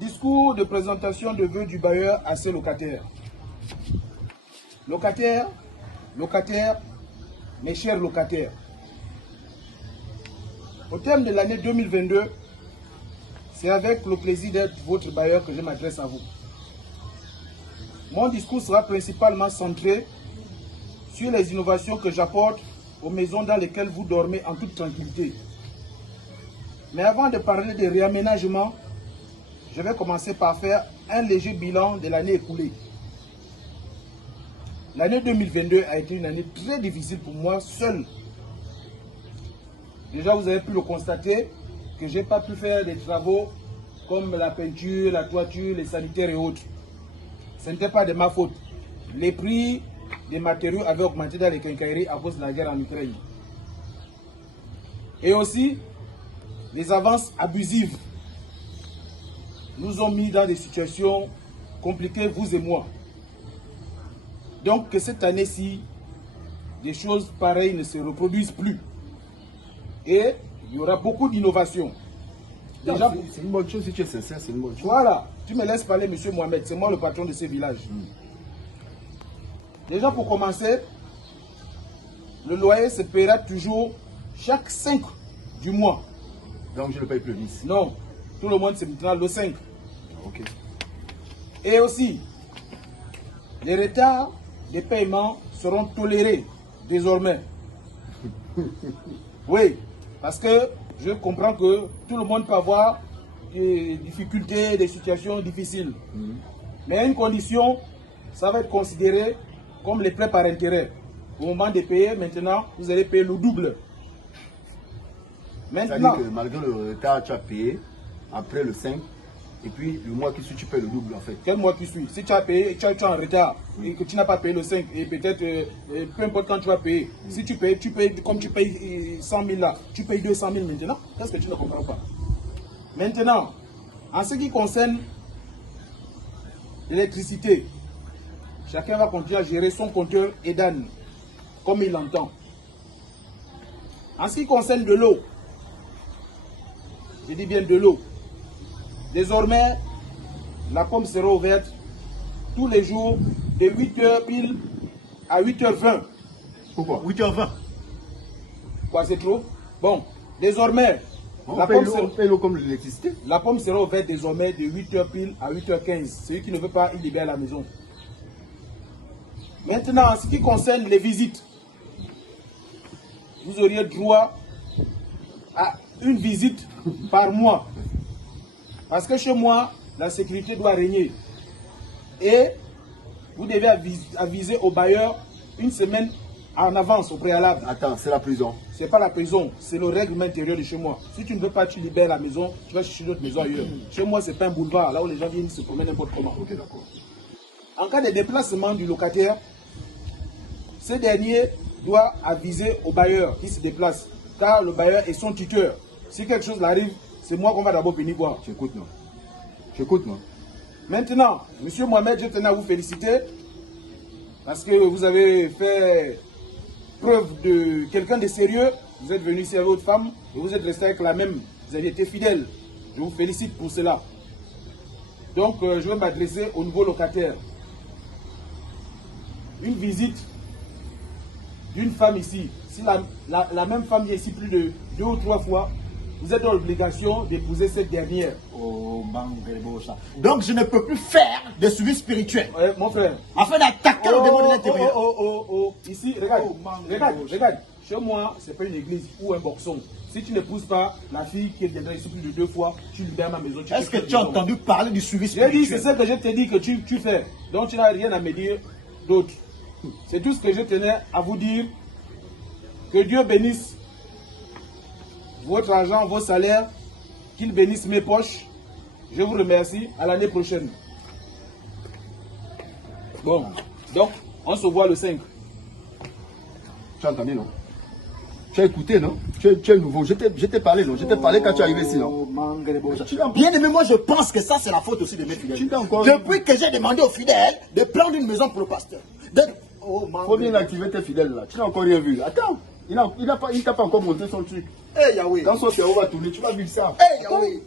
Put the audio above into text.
Discours de présentation de vœux du bailleur à ses locataires. Locataires, mes chers locataires, au terme de l'année 2022, c'est avec le plaisir d'être votre bailleur que je m'adresse à vous. Mon discours sera principalement centré sur les innovations que j'apporte aux maisons dans lesquelles vous dormez en toute tranquillité. Mais avant de parler des réaménagements, je vais commencer par faire un léger bilan de l'année écoulée. L'année 2022 a été une année très difficile pour moi seul. Déjà, vous avez pu le constater que je n'ai pas pu faire des travaux comme la peinture, la toiture, les sanitaires et autres. Ce n'était pas de ma faute. Les prix des matériaux avaient augmenté dans les quincailleries à cause de la guerre en Ukraine. Et aussi, les avances abusives nous ont mis dans des situations compliquées, vous et moi. Donc que cette année-ci, des choses pareilles ne se reproduisent plus. Et il y aura beaucoup d'innovations. Déjà, c'est une bonne chose, si tu es sincère, c'est une bonne chose. Voilà, tu me laisses parler, monsieur Mohamed, c'est moi le patron de ce village. Déjà pour commencer, le loyer se paiera toujours chaque 5 du mois. Donc je ne paye plus le 10. Non, tout le monde c'est maintenant le 5. Ok. Et aussi, les retards des paiements seront tolérés désormais. Oui, parce que je comprends que tout le monde peut avoir des difficultés, des situations difficiles. Mais à une condition, ça va être considéré comme les prêts par intérêt. Au moment de payer, maintenant, vous allez payer le double. Maintenant, c'est-à-dire que malgré le retard, tu as payé après le 5, et puis le mois qui suit, tu payes le double en fait. Quel mois qui suit? Si tu as payé, tu es en retard, et que tu n'as pas payé le 5, et peut-être, peu importe quand tu vas payer, si tu payes, comme tu payes 100 000 là, tu payes 200 000 maintenant, qu'est-ce que tu ne comprends pas? Maintenant, en ce qui concerne l'électricité, chacun va continuer à gérer son compteur EDAN, comme il l'entend. En ce qui concerne de l'eau, je dis bien de l'eau, désormais, la pompe sera ouverte tous les jours de 8h pile à 8h20. Pourquoi 8h20. Quoi, c'est trop? Bon, désormais, on paye l'eau comme l'électricité. La pompe sera ouverte désormais de 8h pile à 8h15. Celui qui ne veut pas, il libère la maison. Maintenant, en ce qui concerne les visites, vous auriez droit à une visite par mois. Parce que chez moi, la sécurité doit régner. Et vous devez aviser au bailleur une semaine en avance, au préalable. Attends, c'est la prison. C'est pas la prison, c'est le règlement intérieur de chez moi. Si tu ne veux pas, tu libères la maison, tu vas chercher d'autres maisons ailleurs. Chez moi, c'est pas un boulevard, là où les gens viennent se promener n'importe comment. Ok, d'accord. En cas de déplacement du locataire, ce dernier doit aviser au bailleur qui se déplace, car le bailleur est son tuteur. Si quelque chose arrive, c'est moi qu'on va d'abord venir voir. J'écoute, non. J'écoute, non. Maintenant, monsieur Mohamed, je tenais à vous féliciter parce que vous avez fait preuve de quelqu'un de sérieux. Vous êtes venu ici avec votre femme et vous êtes resté avec la même. Vous avez été fidèle. Je vous félicite pour cela. Donc, je vais m'adresser au nouveau locataire. Une visite d'une femme ici, si la même femme vient ici plus de 2 ou 3 fois, vous êtes dans l'obligation d'épouser cette dernière. Oh, Mangrebosa. Donc je ne peux plus faire de suivi spirituel. Ouais, mon frère. Afin d'attaquer le démon de l'intérieur. Ici, regarde, regarde. Chez moi, c'est pas une église ou un boxon. Si tu n'épouses pas la fille qui viendra ici plus de 2 fois, tu libères ma maison. Est-ce que tu as entendu parler du suivi J'ai spirituel? dit, c'est ce que je t'ai dit que tu fais. Donc tu n'as rien à me dire d'autre. C'est tout ce que je tenais à vous dire. Que Dieu bénisse votre argent, vos salaires, qu'il bénisse mes poches. Je vous remercie. À l'année prochaine. Bon, donc, on se voit le 5. Tu as entendu, non? Tu as écouté, non? Tu es nouveau. Je t'ai parlé, non? Je t'ai parlé quand tu es arrivé ici, non? Bien aimé, moi je pense que ça c'est la faute aussi de mes fidèles. Depuis que j'ai demandé aux fidèles de prendre une maison pour le pasteur. Faut bien activer tes fidèles là. Tu n'as encore rien vu. Attends, il t'a pas encore montré son truc. Eh Yahweh. Quand son cerveau va tourner, tu vas vivre ça. Eh Yahweh.